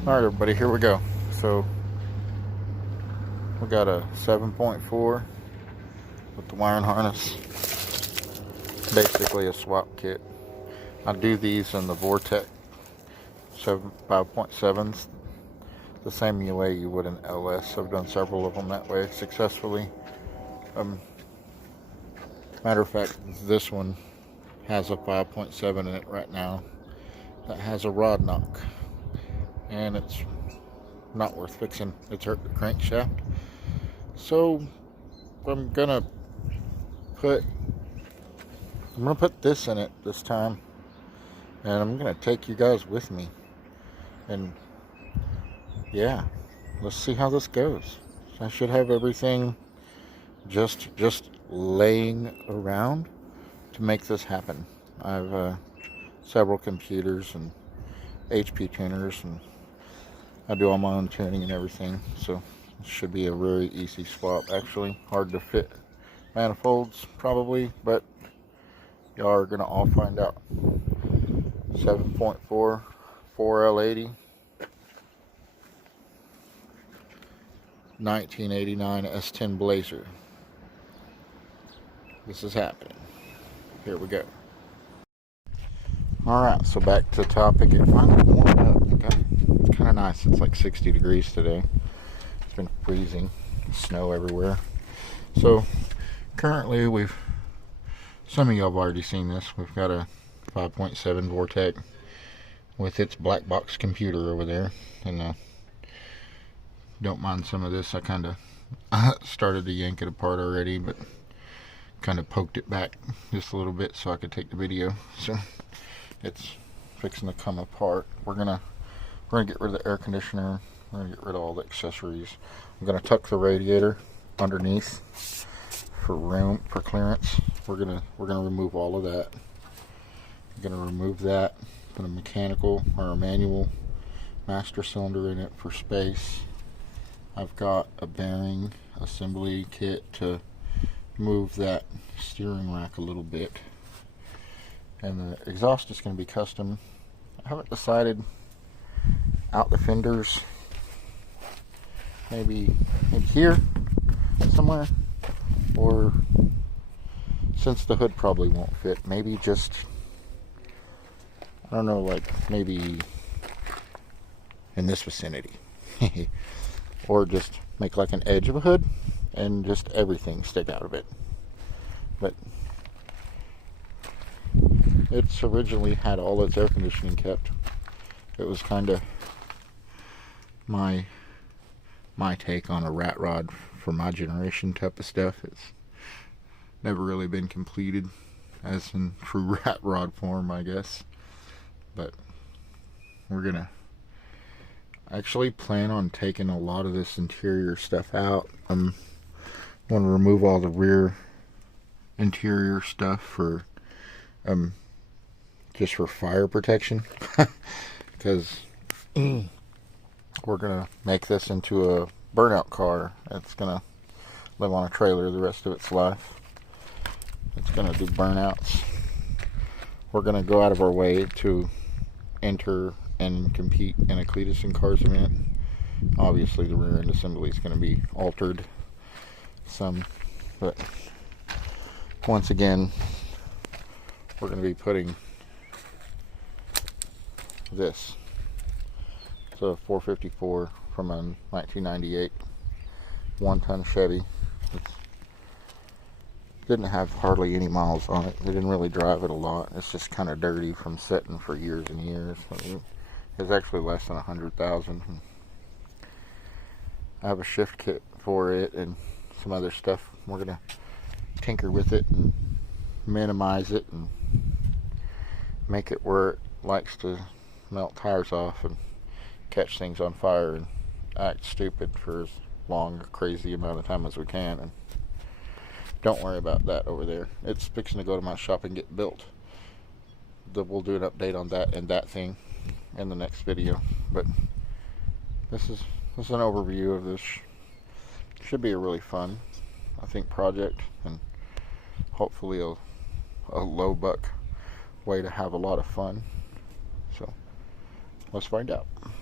Alright everybody, here we go. So we got a 7.4 with the wiring harness. Basically a swap kit. I do these in the Vortex 5.7s, the same way you would an LS. I've done several of them that way successfully. Matter of fact, this one has a 5.7 in it right now that has a rod knock, and it's not worth fixing. It's hurt the crankshaft. So I'm gonna put this in it this time, and I'm gonna take you guys with me, and yeah, let's see how this goes. I should have everything just laying around to make this happen. I've several computers and HP tuners, and I do all my own tuning and everything, so it should be a very easy swap. Actually, hard to fit manifolds probably, but y'all are gonna all find out. 7.4 4L80 1989 S10 Blazer. This is happening. Here we go. Alright, so back to the topic. It finally warmed up. It's kind of nice. It's like 60 degrees today. It's been freezing. Snow everywhere. So currently some of y'all have already seen this. We've got a 5.7 Vortex with its black box computer over there. And don't mind some of this. I kind of started to yank it apart already, but kind of poked it back just a little bit so I could take the video. So it's fixing to come apart. We're gonna get rid of the air conditioner. We're gonna get rid of all the accessories. I'm gonna tuck the radiator underneath for clearance. We're gonna remove all of that. I'm gonna remove that. Put a mechanical or a manual master cylinder in it for space. I've got a bearing assembly kit to move that steering rack a little bit, and the exhaust is going to be custom. I haven't decided. Out the fenders, maybe here somewhere, or since the hood probably won't fit, maybe just, I don't know, like maybe in this vicinity. Or just make like an edge of a hood and just everything stick out of it. But it's originally had all its air conditioning kept. It was kind of my take on a rat rod for my generation type of stuff. It's never really been completed as in true rat rod form, I guess. But we're gonna actually plan on taking a lot of this interior stuff out. I'm going to remove all the rear interior stuff for just for fire protection, because we're gonna make this into a burnout car. It's gonna live on a trailer the rest of its life. It's gonna do burnouts. We're gonna go out of our way to enter and compete in a Cletus and Cars event. Obviously the rear end assembly is going to be altered some, but once again we're going to be putting this. It's a 454 from a 1998 one-ton Chevy. It didn't have hardly any miles on it. They didn't really drive it a lot. It's just kind of dirty from sitting for years and years. It's actually less than 100,000. I have a shift kit for it and some other stuff. We're gonna tinker with it and minimize it and make it where it likes to melt tires off and catch things on fire and act stupid for as long a crazy amount of time as we can. And don't worry about that over there. It's fixing to go to my shop and get built. We'll do an update on that and that thing in the next video, but this is an overview of this. Should be a really fun, I think, project, and hopefully a low buck way to have a lot of fun. So let's find out.